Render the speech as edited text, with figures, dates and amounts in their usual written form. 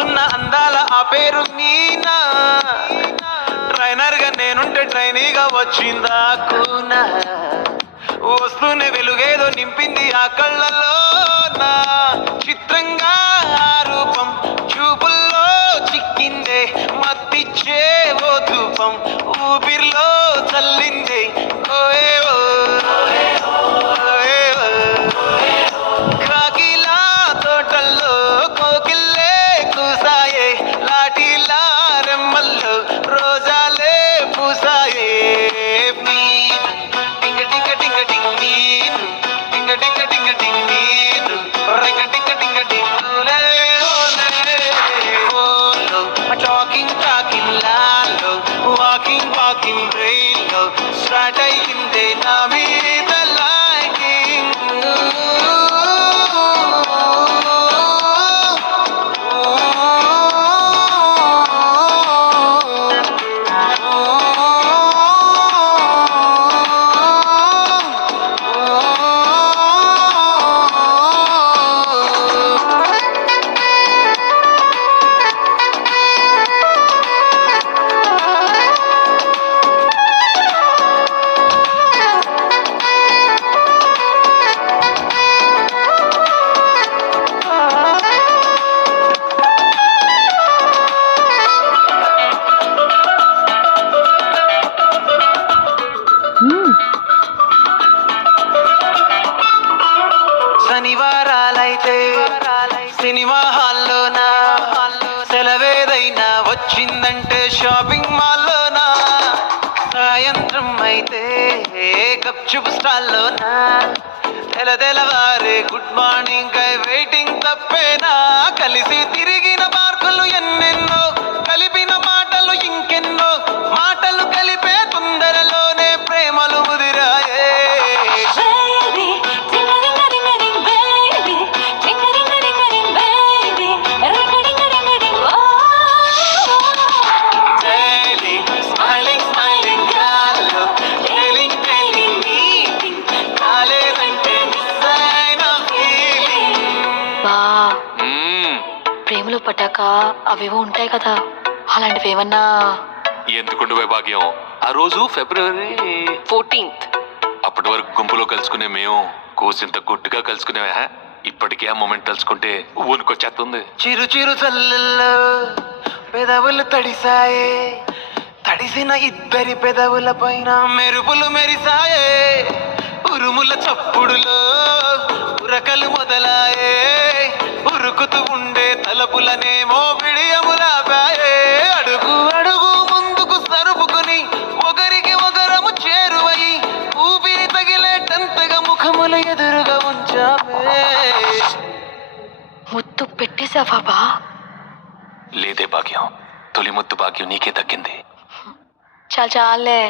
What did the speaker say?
రాసున్న అందాల ఆ పేరు మీనా. ట్రైనర్ గా నేనుంటే ట్రైనీగా వచ్చిందా కూనా. వస్తూనే వెలుగేదో నింపింది ఆ కళ్ళలో నా. చిత్రంగా ఆ రూపం చూపుల్లో చిక్కిందే. మత్తిచ్చే ఓ ధూపం ఊపిరిలో చల్లిందే. ఓయేవో ఓయేవో. కాకిలా తోటల్లో కోకిల్లే కూసాయే. లాఠీలా రెమ్మల్లో రోజాలే పూసాయే. టింగ టింగ టింగ టింగ్ నీరు, టింగ టింగ టింగ టింగ్ నీరు, రింగ టింగ టింగ టింగులే ఓలే. ఓలో టాకింగ్ టాకింగ్ లాలో, వాకింగ్ వాకింగ్ బ్రెయిన్లో స్టార్ట్ అయ్యిందే నా మీద లైకింగ్. శనివారాలైతే సినిమా హాల్లోనా, సెలవేదైనా వచ్చిందంటే షాపింగ్ మాల్లోనా. సాయంత్రం అయితే గప్చుప్ స్టాల్లోనా. తెలవారే గుడ్ మార్నింగ్ కై వెయిటింగ్ తప్పేనా. కలిసి తిరిగిన పార్కులు ఎన్నెన్నో, కలిపిన మాటలు ఇంకెన్నో. మాటలు కలిపే తొందరలోనే ప్రేమలు ముదిరాయే. ప్రేమలో పడ్డాక అవేవో ఉంటాయి కదా, అలాంటివి ఏమన్నా? ఎందుకుండు భాగ్యం, ఆ రోజు ఫిబ్రవరి 14th. అప్పటి వరకు గుంపులో కలుసుకునే మేము కూసింత గుట్టుగా కలుసుకునేవా. ఇప్పటికే ఆ మూమెంట్ తలుచుకుంటే ఊనుకొచ్చేస్తుంది. చిరు చిరు చల్లల్లో పెదవులు తడిసాయే. తడిసిన ఇద్దరి పెదవుల పైన మెరుపులు మెరిసాయే. ఉరుముల చప్పుడులో ఉరకలు మొదలాయే. ఉరుకుతూ ఉండే తలపులనేమో బిడియములాపాయే. అడుగు అడుగు ముందుకు సరుపుకుని ఒకరికి ఒకరము చేరువయి ఊపిరి తగిలేటంతగా ముఖములు ఎదురుగా ఉంచామే. ముద్దు పెట్టేశావా బా? లేదే భాగ్యం, తొలి ముద్దు భాగ్యం నీకే దక్కింది. చాలే